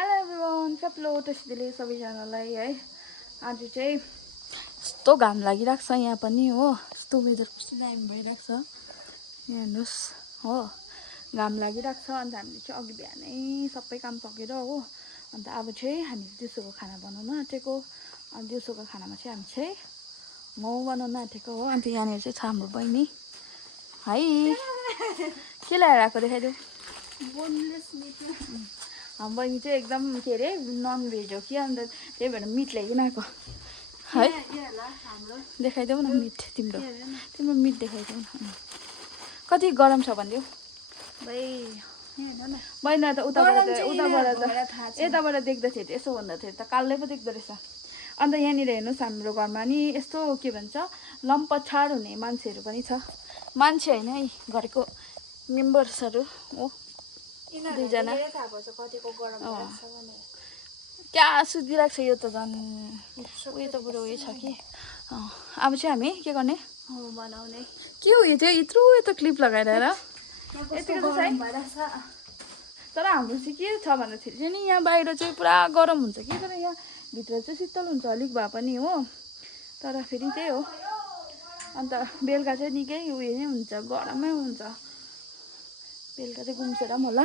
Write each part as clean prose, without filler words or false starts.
Hello everyone, सबलो टेस्टीले सबैजनालाई है। आज चाहिँ यस्तो घाम लागिरहेको छ यहाँ पनि हो। यस्तो वेदर कस्तो दामी भइरहेको छ यहाँ हेर्नुहोस् हो। घाम लागिरहेको छ अन्त हामीले चाहिँ अघि बिहानै सबै काम सकेर हो। अन्त अब चाहिँ हामीले दिउँसोको खाना बनाउन आँटेको। अनि दिउँसोको खानामा चाहिँ हामी चाहिँ मोमो बनाउन आँटेको हो। अन्त यहाँनिर चाहिँ छ हाम्रो बहिनी। हाई, के ल्याएर आएको देखाइदेऊ। Boneless meet. हाम्रो बहिनी चाहिँ एकदम के अरे नन भेज हो कि, अन्त त्यही भएर मिट ल्याइकन आएको है। देखाइदेऊ न मिट, तिम्रो मिट देखाइदेऊ न। कति गरम छ भनिदेऊ बहिनी। त उताबाट यताबाट देख्दाखेरि यसो भन्दाखेरि त कालै पो देख्दो रहेछ। अन्त यहाँनिर हेर्नुहोस् हाम्रो घरमा नि यस्तो के भन्छ लम्पछाड हुने मान्छेहरू पनि छ। मान्छे होइन है, घरको मेम्बर्सहरू हो दुईजना। क्या सुतिरहेको छ यो त झन् उयो त पुरो उयो छ कि। अब चाहिँ हामी के गर्ने बनाउने के उयो थियो यत्रो यत्रो क्लिप लगाएर यतिको चाहिँ तर हाम्रो चाहिँ के छ भन्दाखेरि चाहिँ नि यहाँ बाहिर चाहिँ पुरा गरम हुन्छ कि, तर यहाँ भित्र चाहिँ शीतल हुन्छ अलिक भए पनि हो। तर फेरि त्यही हो, अन्त बेलुका चाहिँ निकै उयो नै हुन्छ, गरमै हुन्छ। बेलुका चाहिँ गुम्सेर पनि होला।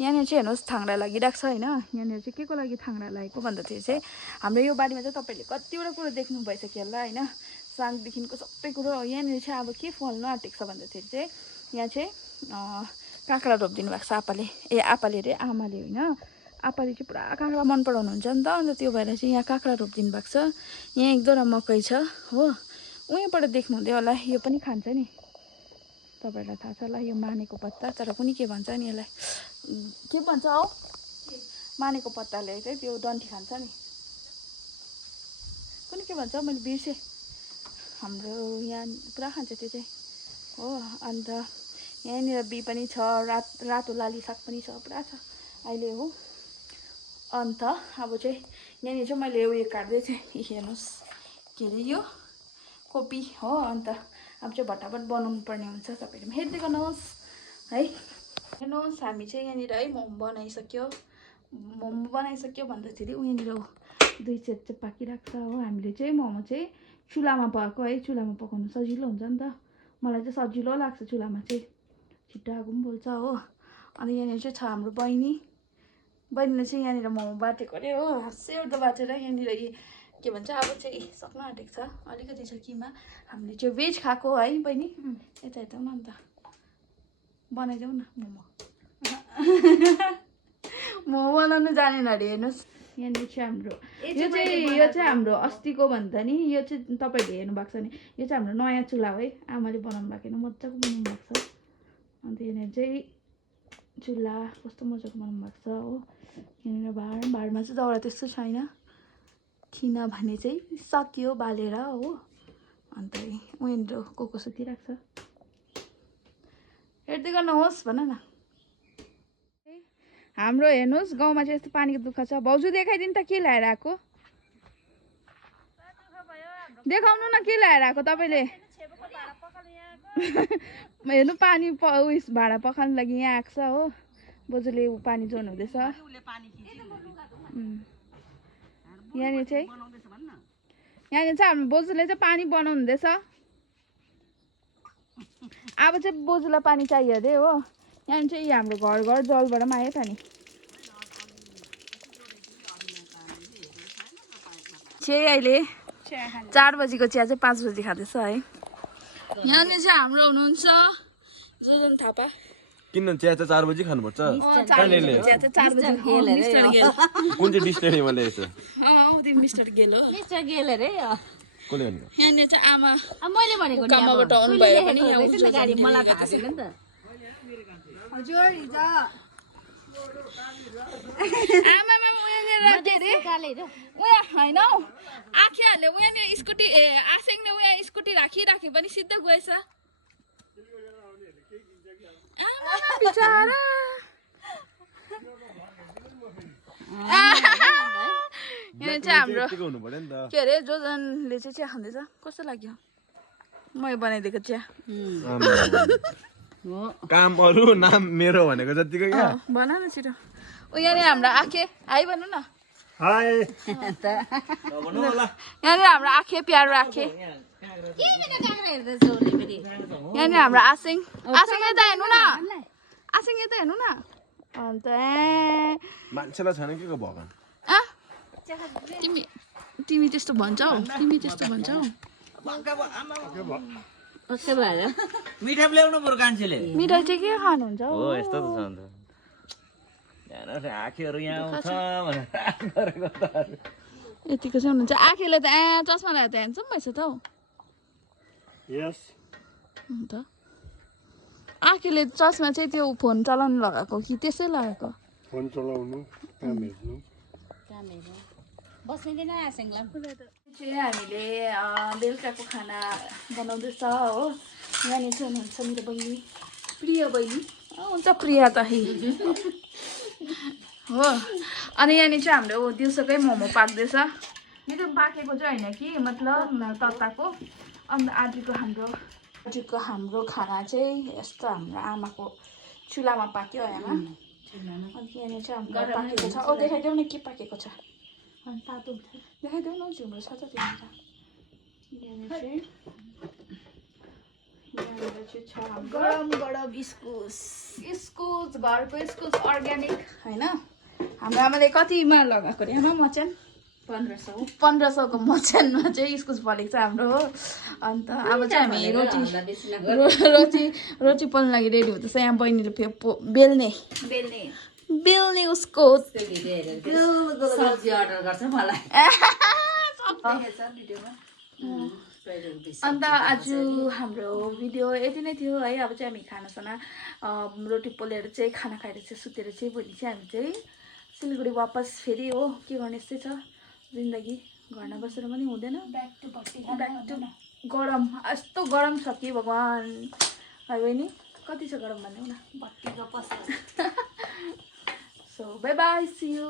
यहाँनिर चाहिँ हेर्नुहोस् थाङ्रा लागिरहेको छ होइन। यहाँनिर चाहिँ के को लागि थाङ्रा लागेको भन्दाखेरि चाहिँ हाम्रो यो बारीमा चाहिँ तपाईँले कतिवटा कुरो देख्नु भइसक्यो होला होइन। सागदेखिको सबै कुरो। यहाँनिर चाहिँ अब के फल्नु आँटेको छ भन्दाखेरि चाहिँ यहाँ चाहिँ काँक्रा रोपिदिनु भएको छ आपाले। आपाले अरे आमाले होइन। आपाले चाहिँ पुरा काँक्रा मन पराउनुहुन्छ नि त, अन्त त्यो भएर चाहिँ यहाँ काँक्रा रोपिदिनु भएको छ। यहाँ एक दुईवटा मकै छ हो। उहीँबाट देख्नुहुँदै होला, यो पनि खान्छ नि, तपाईँहरूलाई थाहा छ होला यो मानेको पत्ता। तर कुनै के भन्छ नि यसलाई, के भन्छ हौ मानेको पत्ताले चाहिँ त्यो डन्ठी खान्छ नि, कुनै के भन्छ मैले बिर्सेँ। हाम्रो यहाँ पुरा खान्छ त्यो चाहिँ हो। अन्त यहाँनिर बी पनि छ, रातो लाली साग पनि छ, पुरा छ अहिले हो। अन्त अब चाहिँ यहाँनिर चाहिँ मैले उयो काट्दै थिएँ, हेर्नुहोस् के अरे यो कोपी हो। अन्त अब चाहिँ भटाभट बनाउनु पर्ने हुन्छ, तपाईँहरू पनि हेर्दै गर्नुहोस् है। हेर्नुहोस् हामी चाहिँ यहाँनिर है मोमो बनाइसक्यो। मोमो बनाइसक्यो भन्दाखेरि उहाँनिर दुई सेट चाहिँ पाकिरहेको छ हो। हामीले चाहिँ मोमो चाहिँ चुलामा पकाएको है। चुलामा पकाउनु सजिलो हुन्छ नि त, मलाई चाहिँ सजिलो लाग्छ चुलामा चाहिँ, छिट्टो आगो पनि बोल्छ हो। अनि यहाँनिर चाहिँ छ हाम्रो बहिनी। बहिनीले चाहिँ यहाँनिर मोमो बाटेको अरे हो, हाँस्दै बाटेर यहाँनिर के भन्छ अब चाहिँ सक्न आँटेको छ, अलिकति छ किमा। हामीले चाहिँ भेज खाएको है बहिनी। यता हेर्नु न, अन्त बनाइदेऊ न मोमो। मोमो बनाउनु जानेन अरे। हेर्नुहोस् यहाँनिर चाहिँ हाम्रो यो चाहिँ हाम्रो अस्तिको भन्दा नि यो चाहिँ तपाईँहरूले हेर्नु भएको छ नि, यो चाहिँ हाम्रो नयाँ चुल्हा है। आमाले बनाउनु भएको होइन, मजाको बनाउनु भएको छ। अन्त यहाँनिर चाहिँ चुल्हा कस्तो मजाको बनाउनु भएको छ हो। यहाँनिर भाडमा चाहिँ दाउरा त्यस्तो छैन, किनभने चाहिँ सकियो बालेर हो। अन्त उहाँनिर को सुतिरहेको छ, हेर्दै गर्नुहोस् भन न। हाम्रो हेर्नुहोस् गाउँमा चाहिँ यस्तो पानीको दुःख छ। भाउजू देखाइदिनु त के ल्याएर आएको, देखाउनु न के ल्याएर आएको तपाईँले। हेर्नु पानी उयस भाडा पखाल्नु लागि यहाँ आएको छ हो। बोजूले पानी जोड्नु हुँदैछ यहाँनिर चाहिँ। हाम्रो बोजूले चाहिँ पानी बनाउनु हुँदैछ। अब चाहिँ बोजूलाई पानी चाहियो अरे हो। यहाँ चाहिँ हाम्रो घर जलबाट पनि आयो पानी। चाहिँ अहिले 4 बजीको चिया चाहिँ 5 बजी खाँदैछ है। यहाँनिर चाहिँ हाम्रो हुनुहुन्छ जिजन थापा। किन चिया चाहिँ 4 बजी खानुपर्छ? चिया चाहिँ 4 बजी मिस्टर गेल। कुन चाहिँ डिस्टिलेरीमा ल्याएछ? मिस्टर गेल हो। मिस्टर गेल अरे कसले भनेको? यहाँनिर चाहिँ आमा मैले भनेको नि कामबाट आउनु भएर पनि गाडी मलाई थाहा छैन नि त। हजुर हिजो आमामा उहाँनिर के अरे उहाँ होइन हौ आँखीहरूले उहाँनिर स्कुटी आसेङले उहाँ स्कुटी राखी पनि सिधै गएछ। आमामा बिचारा यहाँ चाहिँ हाम्रो के अरे जोजनले चाहिँ चिया खाँदैछ। कस्तो लाग्यो मैले बनाइदिएको चिया? काम अरू नाम मेरो भनेको जतिकै क्या। भन न छिटो। यहाँनिर हाम्रो आखे हाई भन्नु न हाय यहाँनिर हाम्रो आखे प्यारो आखे यहाँनिर हाम्रो आसिङ आसिङ यता हेर्नु न आसिङ यता हेर्नु न अन्त मान्छेलाई छैन के को भगवान तिमी तिमी त्यस्तो भन्छौ तिमी त्यस्तो भन्छौ कस्तो भएर मिठाई ल्याउनु बरु कान्छेले मिठाई चाहिँ के खानुहुन्छ हो यस्तो त छ नि त हेर्नुहोस् आँखीहरू यहाँ आउँछ भनेर गरेको त यतिको चाहिँ हुनुहुन्छ आँखेले त चस्मा लगाएर त ह्यान्डसम भएछ त हौ यस अन्त आँखेले चस्मा चाहिँ त्यो फोन चलाउनु लगाएको कि त्यसै लगाएको फोन चलाउनु काम हेर्नु बस्दैन आसेङलाई चाहिँ हामीले बेलुकाको खाना बनाउँदैछ हो यहाँनिर चाहिँ हुनुहुन्छ मेरो बहिनी प्रिय बहिनी हुन्छ प्रिया त हो अनि यहाँनिर चाहिँ हाम्रो दिउँसोकै मोमो पाक्दैछ मेरो पाकेको चाहिँ होइन कि मतलब तताको अन्त आजको हाम्रो खाना चाहिँ यस्तो हाम्रो आमाको चुलामा पाक्यो आमा अनि यहाँनिर चाहिँ हाम्रो पाकेको छ ओ देखाइदेऊ न के पाकेको छ अनि तातो देखाइदेऊ न झुम्रो छ त त्यहाँनिर यहाँनिर चाहिँ छ गरम गरम इस्कुस घरको इस्कुस अर्ग्यानिक होइन हाम्रो आमाले कतिमा लगाएको अरे आमा मचान 1500को मचानमा चाहिँ इस्कुस फलेको छ हाम्रो हो अन्त अब चाहिँ हामी रोटी पोल्नु लागि रेडी हुँदैछ यहाँ बहिनीले बेल्ने उसको सब्जी अर्डर गर्छ मलाई अन्त आज हाम्रो भिडियो यति नै थियो है अब चाहिँ हामी खानासाना रोटी पोलेर चाहिँ खाना खाएर चाहिँ सुतेर चाहिँ भोलि चाहिँ हामी चाहिँ सिलगढी वापस फेरि हो के गर्ने यस्तै छ जिन्दगी घरमा बसेर पनि हुँदैन ब्याक टु गरम यस्तो गरम छ कि भगवान् है बहिनी कति छ गरम भन्नु न so bye bye see you